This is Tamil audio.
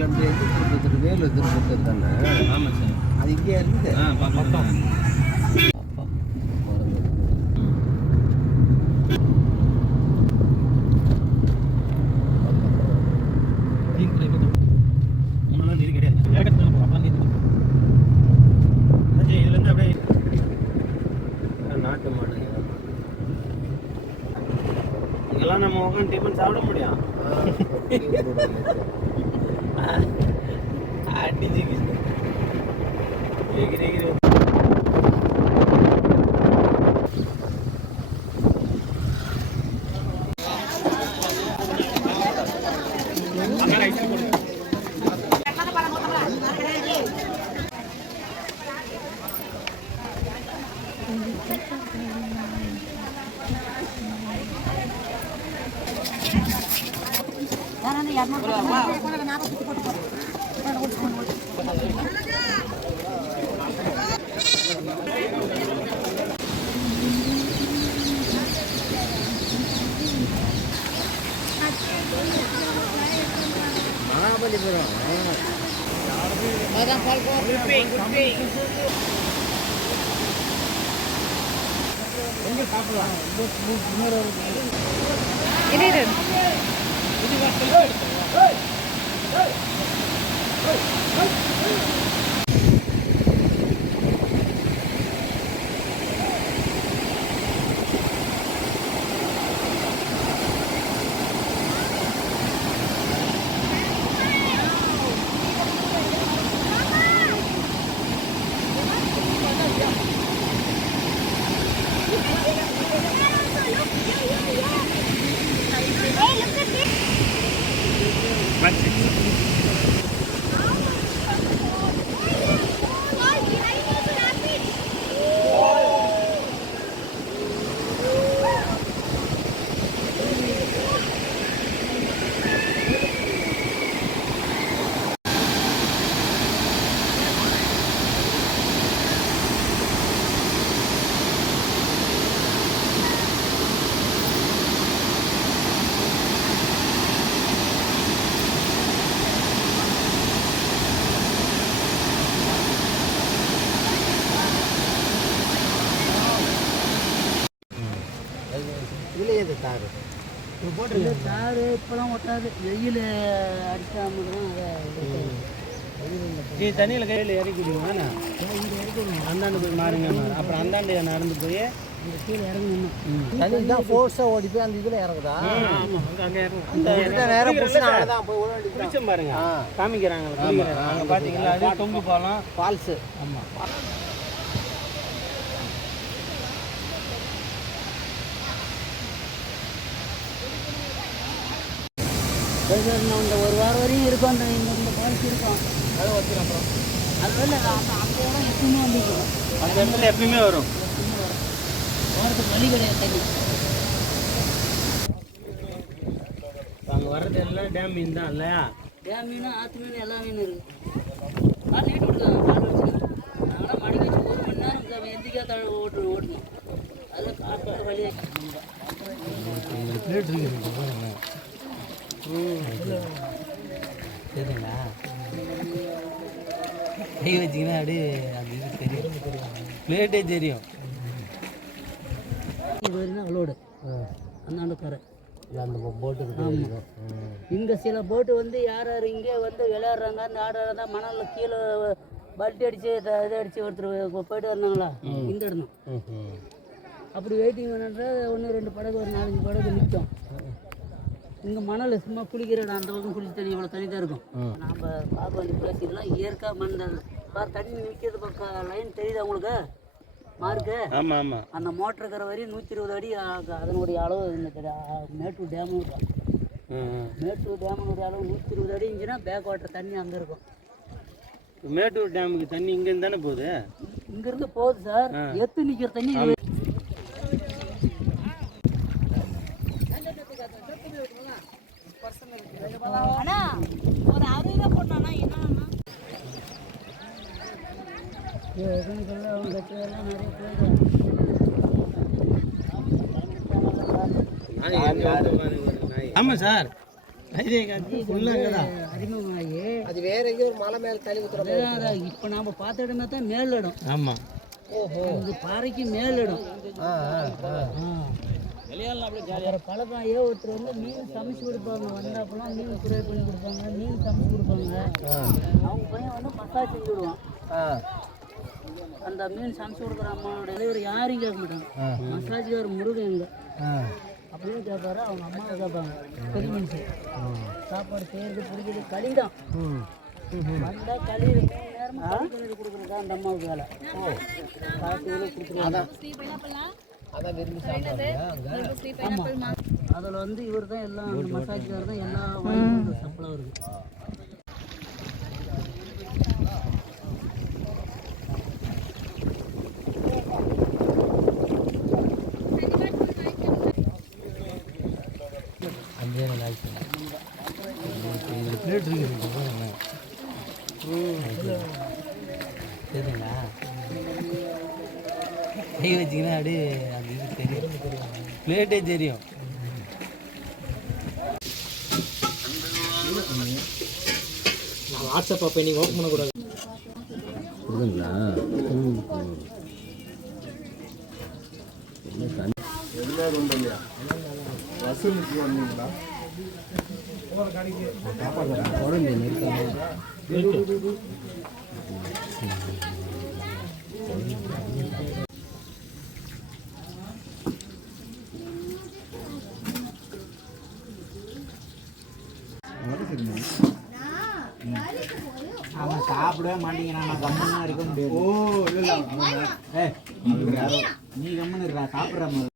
திருப்பூர்லேருந்து திருப்பத்தூர் வேலூர் திருப்பத்தூர் தானே? ஆமாம் சார். அது இங்கே இருக்குது. பக்கம். இதுலேருந்து அப்படியே நாட்டு மாடு இதெல்லாம் நம்ம உட்காந்து டிஃபன் சாப்பிட முடியும். அடிச்சு எகிரி எகிரி தாரு போட்டு தாரு இப்போலாம் ஒட்டாது. வெயில் அடிக்காம தண்ணியில் கையில் இறக்கி விடுவாங்க. அந்தாண்டு போய் மாறுங்க. அப்புறம் அந்தாண்டு நடந்து போய் கீழே இறங்கணும். தண்ணி தான் ஃபோர்ஸாக ஓடி போய் அந்த இதில் இறங்குதா? அங்கே நேரம் தான் போய் குளிச்சம் பாருங்க, காமிக்கிறாங்க. அங்கே பார்த்தீங்களா, அது தொங்கு பாலம் ஃபால்ஸு. ஆமாம். இந்த ஒரு வாரம் வரையும் இருக்கும். அந்த இந்த ஃபால்ஸ் இருக்கும். அதை வச்சுருக்கோம். அப்புறம் அதுல அந்த இடம் எப்பவுமே வந்துருக்கும். அந்த இடத்துல எப்பயுமே வரும். போகிறதுக்கு வழி கிடையாது. தண்ணி அங்கே வர்றது எல்லாம் டேம் மீன் தான் இல்லையா? டேம் மீன், ஆற்று மீன், எல்லா மீனும் இருக்குது. கால் நீட்டு விட்டுருக்காங்க, கால் வச்சுக்கலாம். நாங்களாம் மடக்கி வச்சு 1 மணி நேரம் எந்திக்கா ஓட்டணும். அதில் காட்டு வழியாக சரிங்களா? கை வச்சிங்கன்னா அப்படியே அது இது தெரியும், பிளேட்டே தெரியும். அவளோட அந்தாண்டு கரை அந்த போட்டுக்கு. ஆமாம். இங்கே சில போட்டு வந்து யார் யார் இங்கே வந்து விளையாடுறாங்க, அந்த ஆடுறதா மணலில் கீழே பல்ட்டி அடித்து இதை அடித்து ஒருத்தர் போயிட்டு வந்தாங்களா, இந்த இடம் தான். அப்படி வெயிட்டிங் பண்ணுற 1-2 படகு, ஒரு 4-5 படகு நிற்கும். இங்கே மணல் சும்மா குளிக்கிற இடம். அந்த பக்கம் குளிச்சு தண்ணி இவ்வளோ தண்ணி தான் இருக்கும். நம்ம பார்க்க வேண்டிய பிளேஸ் இதெல்லாம் இயற்கை மண் தான். தண்ணி நிற்கிறது பக்கம் லைன் தெரியுது அவங்களுக்கு மார்க்கு? ஆமாம் ஆமாம். அந்த மோட்டர் இருக்கிற வரையும் 120 அடி அதனுடைய அளவு. இந்த மேட்டூர் டேமும் இருக்கும். மேட்டூர் டேமுடைய அளவு 120 அடி இருந்துச்சுன்னா பேக் வாட்டர் தண்ணி அங்கே இருக்கும். மேட்டூர் டேமுக்கு தண்ணி இங்கேருந்து தானே போகுது? இங்கேருந்து போகுது சார். எத்து நிற்கிற தண்ணி ஒரு 60 போட்டானா என்னன்னா ஆமாம் சார். அறிமுகமாகி அது வேற எங்கேயோ ஒரு மலை மேலே தள்ளி ஊற்றுற மாதிரி. அதான் இப்போ நாம் பார்த்த இடமே தான் மேல் இடம். ஆமாம். ஓஹோ. இது பாறைக்கு மேல் இடம். அப்புறம் பழக்கம் ஒருத்தர் வந்து மீன் சமைச்சு கொடுப்பாங்க. வந்தாப்பெல்லாம் மீன் ஃப்ரை பண்ணி கொடுப்பாங்க, மீன் சமைச்சு கொடுப்பாங்க. அவங்க பையன் வந்து மசாஜ் செஞ்சு விடுவான். அந்த மீன் சமைச்சு கொடுக்குற அம்மாவோட இவர் யாரையும் கேட்க மாட்டாங்க. மசாஜ்கார் முருகன் எங்க அப்படின்னு கேட்பாரு. அவங்க அம்மாவை கேட்பாங்க, பெரிய மனுஷன் சாப்பாடு செய்யறது பிடிக்கிறது களிதான். வந்தால் களி 3 நேரமும் களி கொடுக்குறதா அந்த அம்மாவுக்கு வேலை. காசு கொடுத்துருவாங்க. அதான் விரும்பி சாப்பிடுவாங்க. ஆமாம், அதில் வந்து இவர் தான் எல்லாம், அந்த மசாஜ்கார் தான் எல்லா வாய்ப்பு சப்ளை வருது. சரிங்களா? கை வச்சிங்கன்னா அப்படியே அது இது தெரியும், பிளேட்டே தெரியும். வாட்ஸ்அப் அப்போ நீங்கள் ஓப்பன் பண்ணக்கூடாது. புரியுதுங்களா? அவன் சாப்பிடவே மாட்டேங்கிறான். நான் கம்மனா இருக்க முடியாது. ஓ இல்லை நீ கம்மனு இருக்கா? சாப்பிட்ற மாதிரி